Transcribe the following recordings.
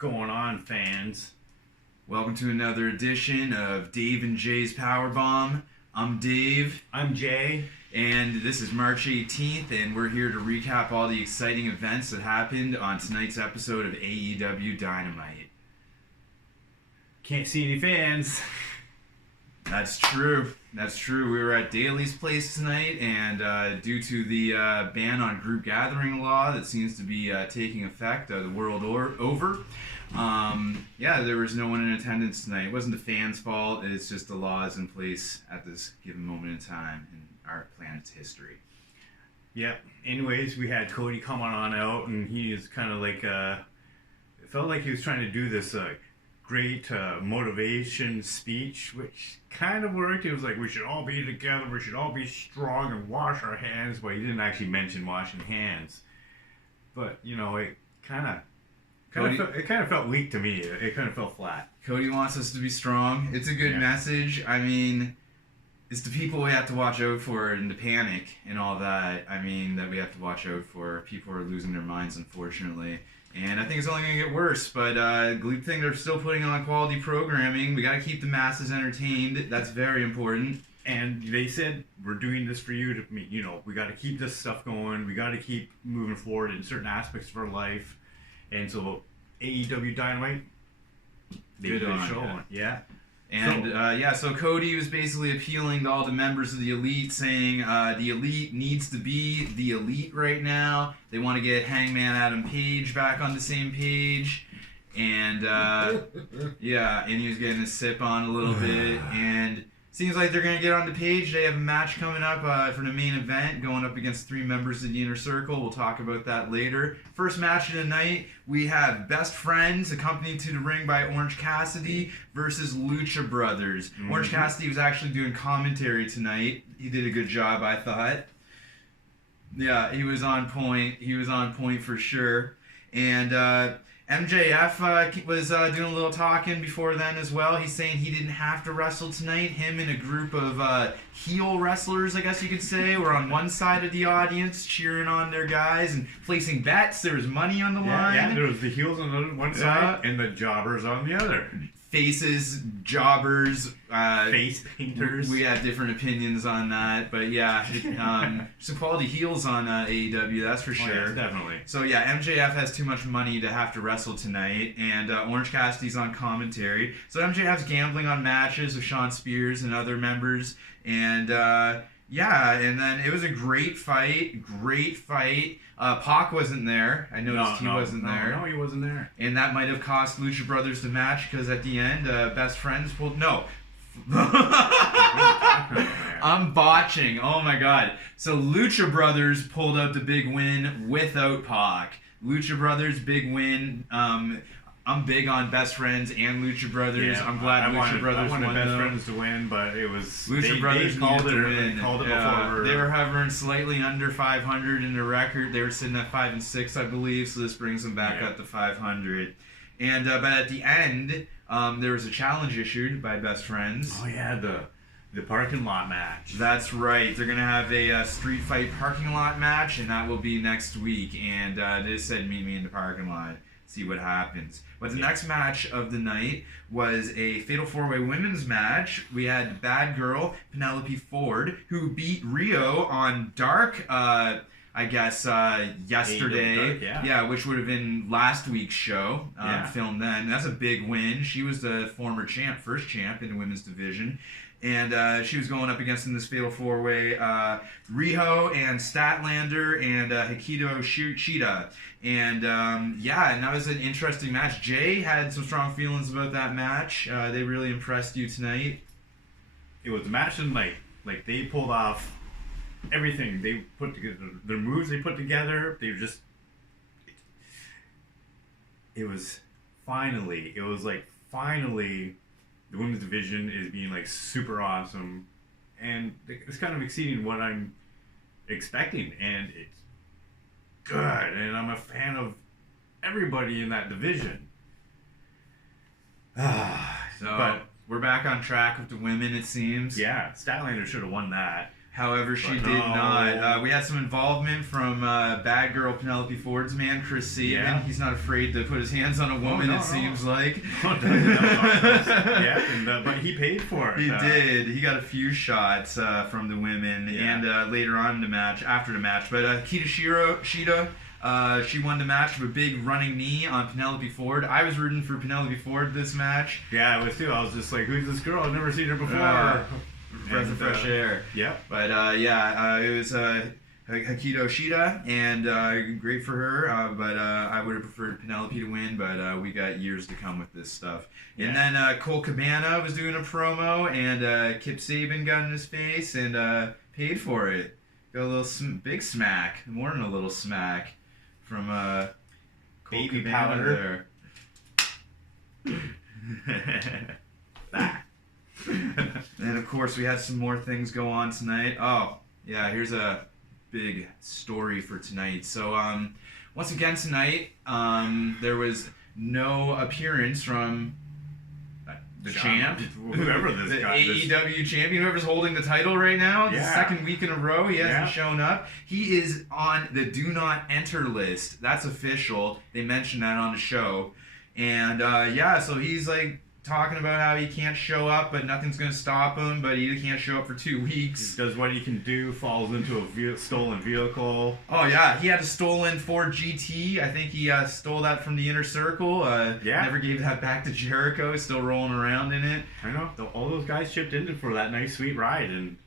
going on, fans? Welcome to another edition of Dave and Jay's Powerbomb. I'm Dave. I'm Jay. And this is March 18th, and we're here to recap all the exciting events that happened on tonight's episode of AEW Dynamite. Can't see any fans. That's true. We were at Daly's place tonight, and due to the ban on group gathering law that seems to be taking effect the world over, there was no one in attendance tonight. It wasn't the fans' fault. It's just the laws in place at this given moment in time in our planet's history. Yep. Anyways, we had Cody come on out, and he is kind of like, it felt like he was trying to do this great motivation speech, which kind of worked. It was like, we should all be together, we should all be strong and wash our hands, but he didn't actually mention washing hands. But, you know, it kind of felt weak to me. It kind of felt flat. Cody wants us to be strong. It's a good message. I mean, it's the people we have to watch out for, and the panic and all that. I mean, that we have to watch out for. People are losing their minds, unfortunately. And I think it's only going to get worse, but good thing they're still putting on quality programming. We got to keep the masses entertained. That's very important. And they said, we're doing this for you. We got to keep this stuff going. We got to keep moving forward in certain aspects of our life. And so AEW Dynamite, they did a show on. Yeah. And so Cody was basically appealing to all the members of the Elite, saying the Elite needs to be the Elite right now. They want to get Hangman Adam Page back on the same page. And and he was getting a sip on a little bit. And seems like they're going to get on the page. They have a match coming up for the main event, going up against 3 members of the Inner Circle. We'll talk about that later. First match of the night, we have Best Friends, accompanied to the ring by Orange Cassidy versus Lucha Brothers. Mm-hmm. Orange Cassidy was actually doing commentary tonight. He did a good job, I thought. Yeah, he was on point. He was on point for sure. And MJF was doing a little talking before then as well. He's saying he didn't have to wrestle tonight. Him and a group of heel wrestlers, I guess you could say, were on one side of the audience cheering on their guys and placing bets. There was money on the line. Yeah, there was the heels on the one side and the jobbers on the other. Faces, jobbers, face painters. We have different opinions on that, but yeah, some quality heels on AEW, that's for sure. Yeah, definitely. So yeah, MJF has too much money to have to wrestle tonight, and Orange Cassidy's on commentary. So MJF's gambling on matches with Sean Spears and other members, and and then it was a great fight. Pac wasn't there. I noticed he wasn't there. No, he wasn't there. And that might have cost Lucha Brothers the match, because at the end, Best Friends pulled... No. I'm botching. Oh my god. So Lucha Brothers pulled out the big win without Pac. Lucha Brothers, big win. I'm big on Best Friends and Lucha Brothers. Yeah, I'm glad Lucha Brothers won. I wanted Best Friends to win, but it was Lucha Brothers called it to win. Before. They were hovering slightly under 500 in the record. They were sitting at 5-6, I believe. So this brings them back up to 500. And but at the end, there was a challenge issued by Best Friends. Oh yeah, the parking lot match. That's right. They're gonna have a street fight parking lot match, and that will be next week. And they said, meet me in the parking lot. See what happens. But the next match of the night was a Fatal 4-Way Women's match. We had Bad Girl, Penelope Ford, who beat Riho on Dark, yesterday. Dark, which would have been last week's show, filmed then. That's a big win. She was the former first champ in the women's division. And she was going up against in this Fatal 4-Way Riho and Statlander and Hikaru Shida. And and that was an interesting match. Jay had some strong feelings about that match. They really impressed you tonight. It was the match of the night. Like, they pulled off everything. They put together their moves they put together. They were just... It was finally the women's division is being like super awesome, and it's kind of exceeding what I'm expecting, and it's good, and I'm a fan of everybody in that division. But we're back on track with the women, it seems. Yeah, Statlander should have won that. However, she did not. We had some involvement from bad girl Penelope Ford's man, Chris Sabin. Yeah. He's not afraid to put his hands on a woman, it seems like. Yeah, but he paid for it. He did. He got a few shots from the women, and later on in the match, after the match. But Shida, she won the match with a big running knee on Penelope Ford. I was rooting for Penelope Ford this match. Yeah, I was too. I was just like, who's this girl? I've never seen her before. Breath of fresh air. Yeah. But it was Hikaru Shida, and great for her. But I would have preferred Penelope to win, but we got years to come with this stuff. Yeah. And then Cole Cabana was doing a promo, and Kip Sabian got in his face and paid for it. Got a little big smack, more than a little smack from Cole Baby Cabana powder. there. And of course, we had some more things go on tonight. Oh, yeah, here's a big story for tonight. So, once again tonight, there was no appearance from the champ, whoever this the guy is. AEW champion, whoever's holding the title right now. Yeah. The second week in a row, he hasn't shown up. He is on the do not enter list. That's official. They mentioned that on the show. And so he's like talking about how he can't show up, but nothing's going to stop him, but he can't show up for 2 weeks. He does what he can do, falls into a stolen vehicle. Oh, yeah. He had a stolen Ford GT. I think he stole that from the Inner Circle. Never gave that back to Jericho. Still rolling around in it. I know. All those guys chipped in for that nice, sweet ride. And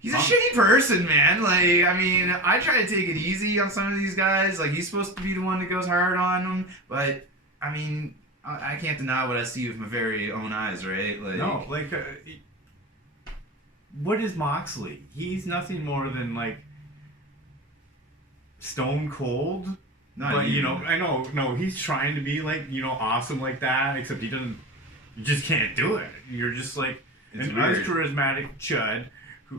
he's a shitty person, man. Like, I mean, I try to take it easy on some of these guys. Like, he's supposed to be the one that goes hard on them, but, I mean, I can't deny what I see with my very own eyes, right? Like, no, like, what is Moxley? He's nothing more than, like, stone cold. But, you know, I know, no, he's trying to be, like, you know, awesome like that, except he doesn't, you just can't do it. You're just, like, it's an weird. charismatic chud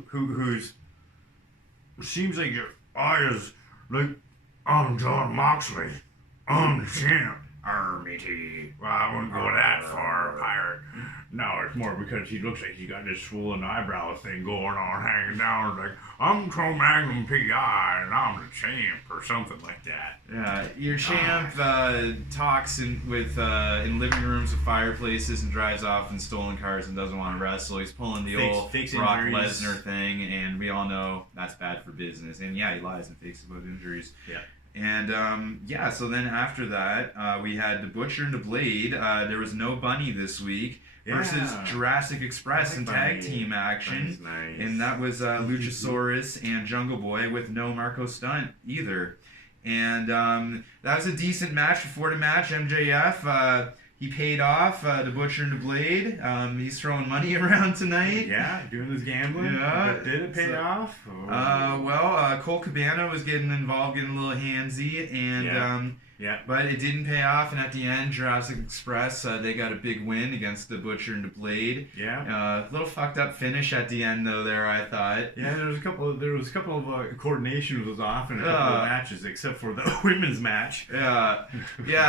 who's, seems like your eyes, like, I'm Jon Moxley. I'm the champ. Matey. Well, I wouldn't go that far, pirate. No, it's more because he looks like he's got this swollen eyebrow thing going on, hanging down. Like, I'm Cro-Magnum P.I. and I'm the champ, or something like that. Yeah, your champ talks in living rooms with fireplaces and drives off in stolen cars and doesn't want to wrestle. He's pulling the old Brock Lesnar thing, and we all know that's bad for business. And yeah, he lies and fakes about injuries. Yeah. And so then after that, we had the Butcher and the Blade. There was no Bunny this week versus Jurassic Express in tag team action. Nice. And that was Luchasaurus and Jungle Boy with no Marco Stunt either. And that was a decent match. Before the match, MJF, he paid off the Butcher and the Blade. He's throwing money around tonight. Yeah, doing his gambling. Yeah. But did it pay off? Cole Cabana was getting involved, getting a little handsy, and but it didn't pay off. And at the end, Jurassic Express they got a big win against the Butcher and the Blade. Yeah. A little fucked up finish at the end though. There, I thought. Yeah, there was a couple of coordination was off in a couple of matches, except for the women's match. Yeah,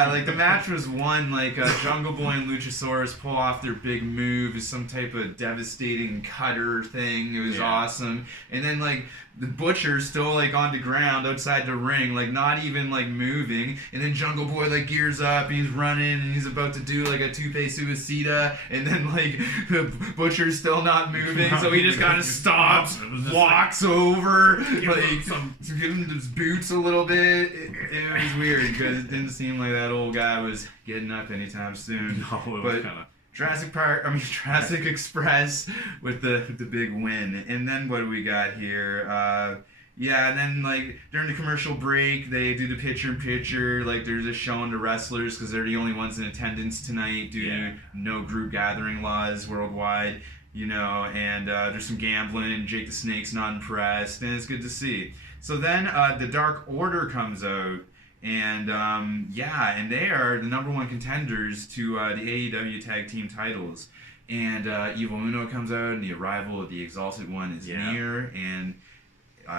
like the match was won. Like Jungle Boy and Luchasaurus pull off their big move, is some type of devastating cutter thing. It was awesome, and then like the Butcher's still like on the ground outside the ring, like not even like moving, and then Jungle Boy like gears up, he's running, and he's about to do like a tope suicida, and then like the Butcher's still not moving, so he just kind of stops, walks over, like give him his boots a little bit. It was weird because it didn't seem like that old guy was getting up anytime soon. No, it was kind of. Jurassic Express with the big win. And then what do we got here? And then like during the commercial break, they do the picture-in-picture. Like they're just showing the wrestlers because they're the only ones in attendance tonight due to no group gathering laws worldwide. You know, and there's some gambling. Jake the Snake's not impressed, and it's good to see. So then the Dark Order comes out. And and they are the number one contenders to the AEW tag team titles. And Evil Uno comes out, and the arrival of the Exalted One is near. And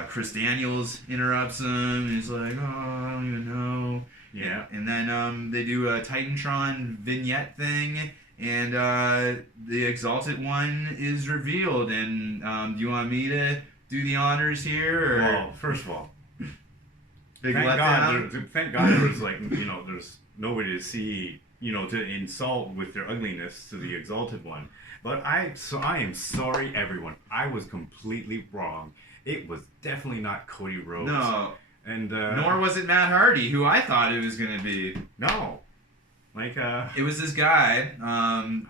Chris Daniels interrupts him, and he's like, "Oh, I don't even know." Yeah. And then they do a Titantron vignette thing, and the Exalted One is revealed. And do you want me to do the honors here? Or? Well, first of all, Big thank letdown? thank God there was, like, there's nobody to see, to insult with their ugliness to the Exalted one. But I am sorry, everyone. I was completely wrong. It was definitely not Cody Rhodes. No. And nor was it Matt Hardy, who I thought it was going to be. No. Like, it was this guy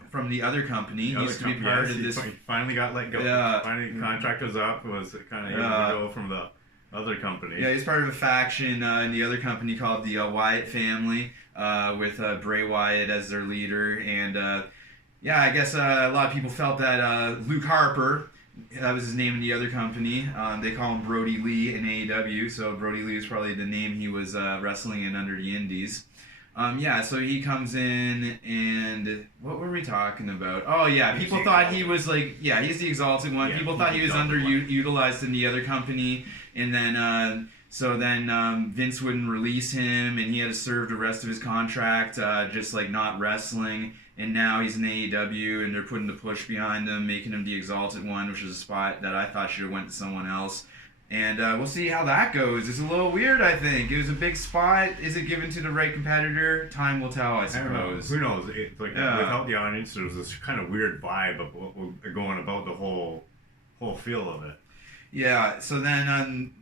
from the other company. He used to be part of this. He finally got let go. Yeah. Finally, contract was up. Was kind of able to go from the other company. Yeah, he's part of a faction in the other company called the Wyatt family, with Bray Wyatt as their leader. And yeah, I guess a lot of people felt that Luke Harper, that was his name in the other company. They call him Brodie Lee in AEW, so Brodie Lee is probably the name he was wrestling in under the Indies. Yeah, so he comes in, and what were we talking about? Oh yeah, people thought he was like, yeah, he's the Exalted one. Yeah, people thought he was underutilized in the other company, and then Vince wouldn't release him, and he had to serve the rest of his contract, just like not wrestling. And now he's in AEW, and they're putting the push behind him, making him the Exalted one, which is a spot that I thought should have went to someone else. And we'll see how that goes. It's a little weird, I think. It was a big spot. Is it given to the right competitor? Time will tell, I suppose. Who knows? Without the audience, there was this kind of weird vibe of what was going about the whole feel of it. Yeah. So then,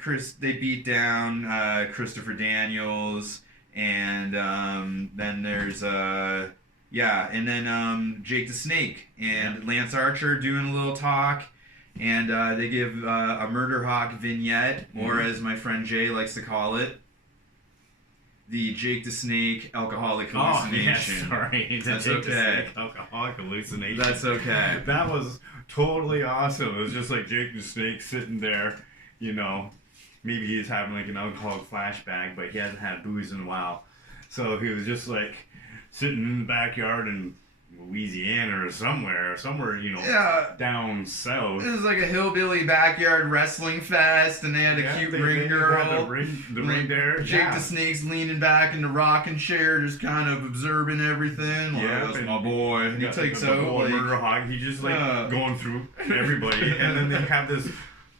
Chris, they beat down Christopher Daniels, and then there's and then Jake the Snake and Lance Archer doing a little talk. And they give a Murder Hawk vignette, or as my friend Jay likes to call it, the Jake the Snake alcoholic hallucination. Oh, yes, sorry. That's okay. Alcoholic hallucination. That's okay. That was totally awesome. It was just like Jake the Snake sitting there, maybe he's having like an alcoholic flashback, but he hasn't had booze in a while. So he was just like sitting in the backyard and Louisiana or somewhere, down south. It was like a hillbilly backyard wrestling fest, and they had a cute ring girl. Had the ring there. Jake the Snake's leaning back in the rocking chair, just kind of observing everything. That's my boy. And he takes out like Murder Hog. He just going through everybody, and then they have this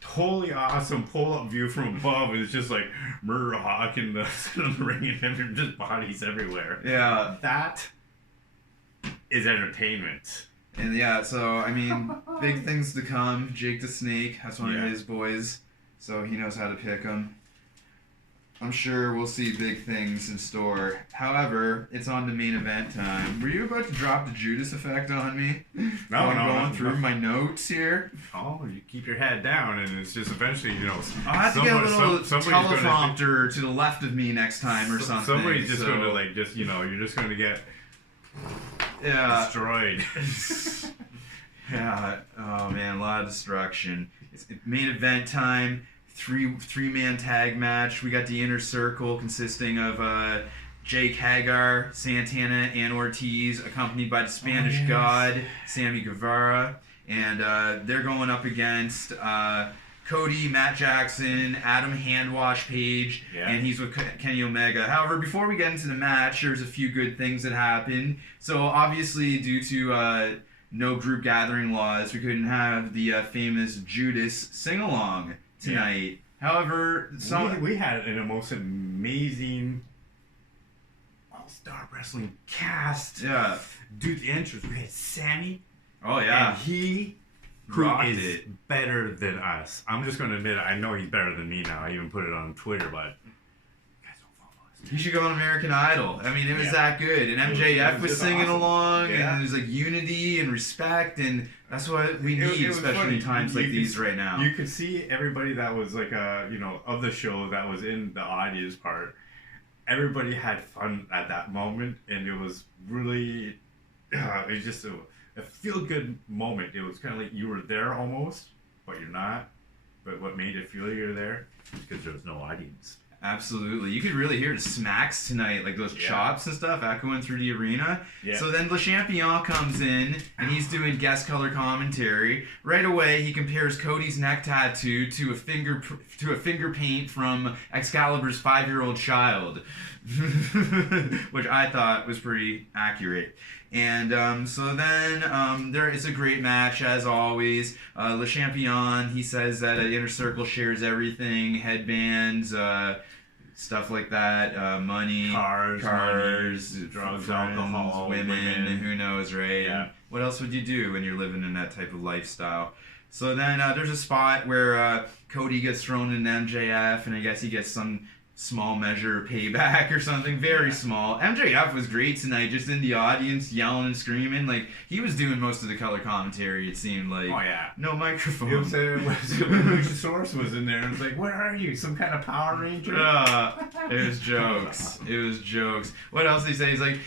totally awesome pull-up view from above. It's just like Murder Hawk in the ring, and just bodies everywhere. Yeah, that is entertainment. And yeah, so I mean, big things to come. Jake the Snake, that's one of his boys, so he knows how to pick them. I'm sure we'll see big things in store. However, it's on the main event time. Were you about to drop the Judas effect on me? No, I'm going through my notes here. Oh, you keep your head down, and it's just eventually, I'll have to get a little teleprompter to the left of me next time or something. Somebody's just going to you're just going to get destroyed. Yeah. Oh man, a lot of destruction. It's main event time. Three-man tag match. We got the Inner Circle consisting of Jake Hagar, Santana, and Ortiz, accompanied by the Spanish God, Sammy Guevara. And they're going up against Cody, Matt Jackson, Adam Handwash Page, and he's with Kenny Omega. However, before we get into the match, there's a few good things that happened. So obviously, due to no group gathering laws, we couldn't have the famous Judas sing-along tonight. However, we had an most amazing all-star wrestling cast. Yeah. Dude, the entrance, we had Sammy. Oh, yeah. And he is better than us. I'm just going to admit it. I know he's better than me now. I even put it on Twitter, but guys don't follow us. He should go on American Idol. I mean, it was that good. And MJF was singing awesome. Along, and there's like unity and respect, and that's what we need, especially in times like these right now. You could see everybody that was like of the show that was in the audience part. Everybody had fun at that moment, and it was really, it was just a feel-good moment. It was kind of like you were there almost, but you're not. But what made it feel you're there is because there was no audience. Absolutely. You could really hear the smacks tonight, like those chops and stuff echoing through the arena. Yeah. So then Le Champion comes in, and he's doing guest color commentary. Right away, he compares Cody's neck tattoo to a finger paint from Excalibur's 5-year-old child, which I thought was pretty accurate. And so then there is a great match as always. Le Champion, he says that Inner Circle shares everything, headbands, stuff like that, money, Cars, money, drugs, friends, alcohol, women, who knows, right? Yeah. And what else would you do when you're living in that type of lifestyle? So then there's a spot where Cody gets thrown in MJF, and I guess he gets some small measure of payback or something, very small. MJF was great tonight, just in the audience, yelling and screaming. Like, he was doing most of the color commentary, it seemed like. Oh, yeah. No microphone. It was Luchasaurus was in there and was like, what are you, some kind of Power Ranger? It was jokes. It was jokes. What else did he say? He's like,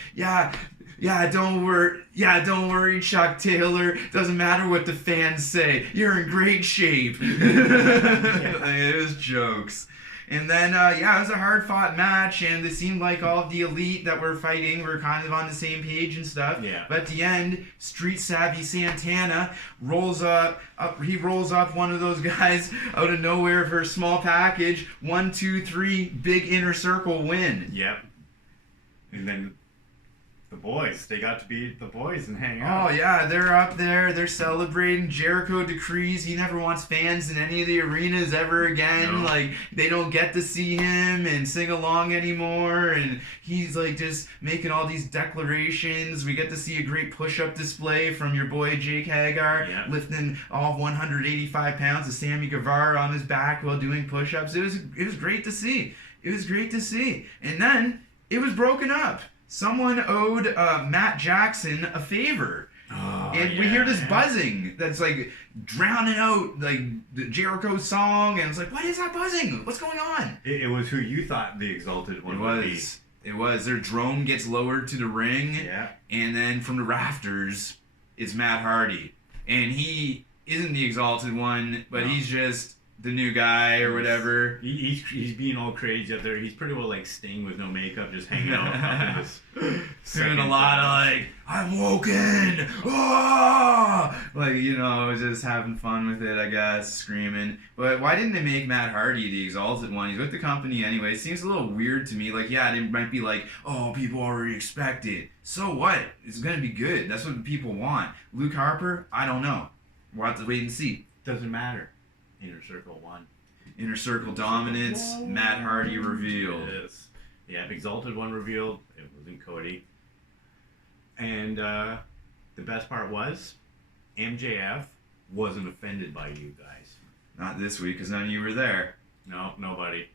don't worry, Chuck Taylor. Doesn't matter what the fans say. You're in great shape. It was jokes. And then, it was a hard-fought match, and it seemed like all of the elite that were fighting were kind of on the same page and stuff. Yeah. But at the end, Street Savvy Santana rolls up. He rolls up one of those guys out of nowhere for a small package. 1, 2, 3, big Inner Circle win. Yep. And then the boys, they got to be the boys and hang out. Oh, yeah, they're up there. They're celebrating. Jericho decrees he never wants fans in any of the arenas ever again. No. Like, they don't get to see him and sing along anymore. And he's, like, just making all these declarations. We get to see a great push-up display from your boy Jake Hagar, lifting all 185 pounds of Sammy Guevara on his back while doing push-ups. It was great to see. It was great to see. And then it was broken up. Someone owed Matt Jackson a favor. And we hear this buzzing that's like drowning out like the Jericho song, and it's like, what is that buzzing? What's going on? It was who you thought the Exalted one would be. It was. Their drone gets lowered to the ring, Yeah. and then from the rafters is Matt Hardy. And he isn't the Exalted one, but he's just the new guy or whatever. He's being all crazy up there. He's pretty well like Sting with no makeup, just hanging out up in his Doing a lot of like, I'm woken! Oh! Like, just having fun with it, I guess, screaming. But why didn't they make Matt Hardy the Exalted one? He's with the company anyway. It seems a little weird to me. Like, yeah, it might be like, oh, people already expect it. So what? It's gonna be good. That's what people want. Luke Harper? I don't know. We'll have to wait and see. Doesn't matter. Inner Circle won. Inner Circle dominance. Matt Hardy revealed. Yes. Yeah, Exalted one revealed. It wasn't Cody. And the best part was, MJF wasn't offended by you guys. Not this week, because none of you were there. No, nobody.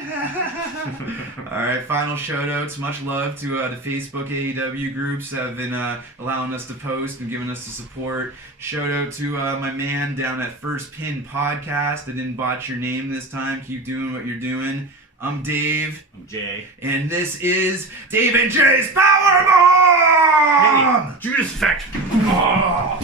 Alright, final shout-outs. Much love to the Facebook AEW groups that have been allowing us to post and giving us the support. Shout-out to my man down at First Pin Podcast. I didn't botch your name this time. Keep doing what you're doing. I'm Dave. I'm Jay. And this is Dave and Jay's Powerbomb! Hey, Judas Effect! Oh!